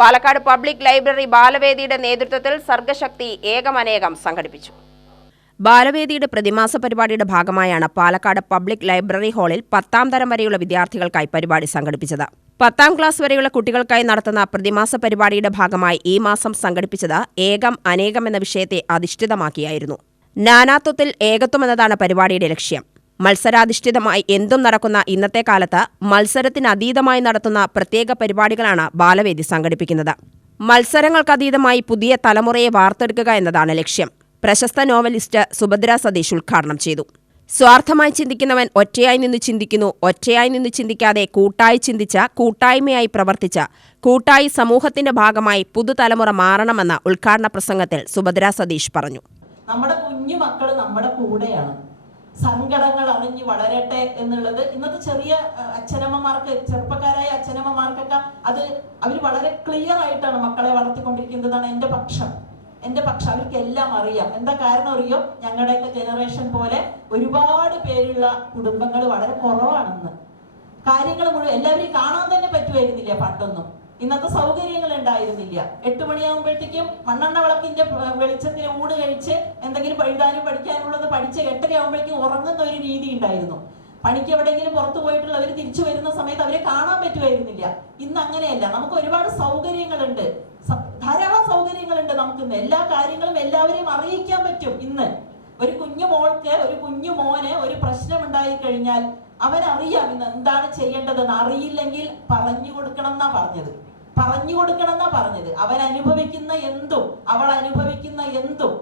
Palakkad public library ബാലവേദിയുടെ നേതൃത്വത്തിൽ സർഗശക്തി ഏകമനേകം സംഘടിപ്പിച്ചു. ബാലവേദിയുടെ പ്രതിമാസ പരിപാടിയുടെ ഭാഗമായാണ് പാലക്കാട് പബ്ലിക് ലൈബ്രറി ഹാളിൽ പത്താം തരം വരെയുള്ള വിദ്യാർത്ഥികൾക്കായി പരിപാടി സംഘടിപ്പിച്ചത്. പത്താം ക്ലാസ് വരെയുള്ള കുട്ടികൾക്കായി നടത്തുന്ന പ്രതിമാസ പരിപാടിയുടെ ഭാഗമായി ഈ മാസം സംഘടിപ്പിച്ചത് ഏകം അനേകം എന്ന വിഷയത്തെ അധിഷ്ഠിതമാക്കിയായിരുന്നു. നാനാത്വത്തിൽ ഏകത്വം എന്നതാണ് പരിപാടിയുടെ ലക്ഷ്യം. മത്സരാധിഷ്ഠിതമായി എന്തും നടക്കുന്ന ഇന്നത്തെ കാലത്ത് മത്സരത്തിനതീതമായി നടത്തുന്ന പ്രത്യേക പരിപാടികളാണ് ബാലവേദി സംഘടിപ്പിക്കുന്നത്. മത്സരങ്ങൾക്കതീതമായി പുതിയ തലമുറയെ വാർത്തെടുക്കുക എന്നതാണ് ലക്ഷ്യം. പ്രശസ്ത നോവലിസ്റ്റ് സുഭദ്ര സതീഷ് ഉദ്ഘാടനം ചെയ്തു. സ്വാർത്ഥമായി ചിന്തിക്കുന്നവൻ ഒറ്റയായി നിന്ന് ചിന്തിക്കുന്നു ഒറ്റയായി നിന്ന് ചിന്തിക്കാതെ കൂട്ടായി ചിന്തിച്ച കൂട്ടായ്മയായി പ്രവർത്തിച്ച കൂട്ടായി സമൂഹത്തിന്റെ ഭാഗമായി പുതുതലമുറ മാറണമെന്ന ഉദ്ഘാടന പ്രസംഗത്തിൽ സുഭദ്ര സതീഷ് പറഞ്ഞു. നമ്മുടെ കുഞ്ഞു മക്കൾ നമ്മുടെ കൂടെയാണ്. സങ്കടങ്ങൾ അറിഞ്ഞ് വളരട്ടെ എന്നുള്ളത്. ഇന്നത്തെ ചെറിയ അച്ഛനമ്മമാർക്ക് ചെറുപ്പക്കാരായ അച്ഛനമ്മമാർക്കൊക്കെ അത് അവർ വളരെ ക്ലിയർ ആയിട്ടാണ് മക്കളെ വളർത്തിക്കൊണ്ടിരിക്കുന്നതാണ് എന്റെ പക്ഷം. എന്റെ പക്ഷം അവർക്ക് എല്ലാം അറിയാം. എന്താ കാരണം അറിയോ? ഞങ്ങളുടെയൊക്കെ ജനറേഷൻ പോലെ ഒരുപാട് പേരുള്ള കുടുംബങ്ങൾ വളരെ കുറവാണെന്ന് കാര്യങ്ങൾ മുഴുവൻ എല്ലാവരും കാണാൻ തന്നെ പറ്റുമായിരുന്നില്ല പണ്ടൊന്നും ഇന്നത്തെ സൗകര്യങ്ങൾ ഉണ്ടായിരുന്നില്ല. എട്ട് മണിയാകുമ്പോഴത്തേക്കും മണ്ണെണ്ണ വിളക്കിന്റെ വെളിച്ചത്തിന് ഊട് കഴിച്ച് എന്തെങ്കിലും എഴുതാനും പഠിക്കാനുള്ളത് പഠിച്ച് എട്ടര ആകുമ്പോഴേക്കും ഉറങ്ങുന്ന ഒരു രീതി ഉണ്ടായിരുന്നു. പണിക്ക് എവിടെയെങ്കിലും പുറത്തു പോയിട്ടുള്ളവർ തിരിച്ചു വരുന്ന സമയത്ത് അവരെ കാണാൻ പറ്റുമായിരുന്നില്ല. ഇന്ന് അങ്ങനെയല്ല. നമുക്ക് ഒരുപാട് സൗകര്യങ്ങളുണ്ട്. ധാരാളം സൗകര്യങ്ങളുണ്ട് നമുക്ക് ഇന്ന് എല്ലാ കാര്യങ്ങളും എല്ലാവരെയും അറിയിക്കാൻ പറ്റും ഇന്ന്. ഒരു കുഞ്ഞു മോൾക്ക് ഒരു കുഞ്ഞു മോന് ഒരു പ്രശ്നം ഉണ്ടായി കഴിഞ്ഞാൽ അവൻ അറിയാം ഇന്ന് എന്താണ് ചെയ്യേണ്ടതെന്ന് അറിയില്ലെങ്കിൽ പറഞ്ഞു കൊടുക്കണം എന്നാ പറഞ്ഞത്. പറഞ്ഞു കൊടുക്കണം എന്നാ പറഞ്ഞത്. അവൻ അനുഭവിക്കുന്ന എന്തും അവൾ അനുഭവിക്കുന്ന എന്തും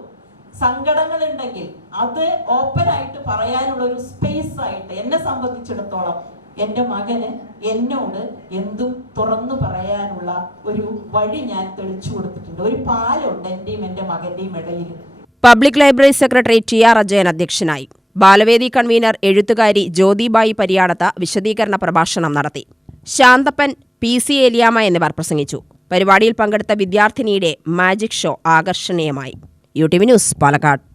സങ്കടങ്ങൾ ഉണ്ടെങ്കിൽ അത് ഓപ്പൺ ആയിട്ട് പറയാനുള്ള ഒരു സ്പേസ് ആയിട്ട് എന്നെ സംബന്ധിച്ചിടത്തോളം എന്റെ മകന് എന്നോട് എന്തും തുറന്നു പറയാനുള്ള ഒരു വഴി ഞാൻ തെളിച്ചു കൊടുത്തിട്ടുണ്ട്. ഒരു പാലുണ്ട് എന്റെയും എന്റെ മകന്റെയും ഇടയിൽ. Public library secretary T R Ajayan അധ്യക്ഷനായി. ബാലവേദി കൺവീനർ എഴുത്തുകാരി ജ്യോതിബായി പരിയാടത്ത വിശദീകരണ പ്രഭാഷണം നടത്തി. ശാന്തപ്പൻ പി സി ഏലിയാമ എന്നിവർ പ്രസംഗിച്ചു. പരിപാടിയിൽ പങ്കെടുത്ത വിദ്യാർത്ഥിനിയുടെ magic show ആകർഷണീയമായി. U T V news Palakkad.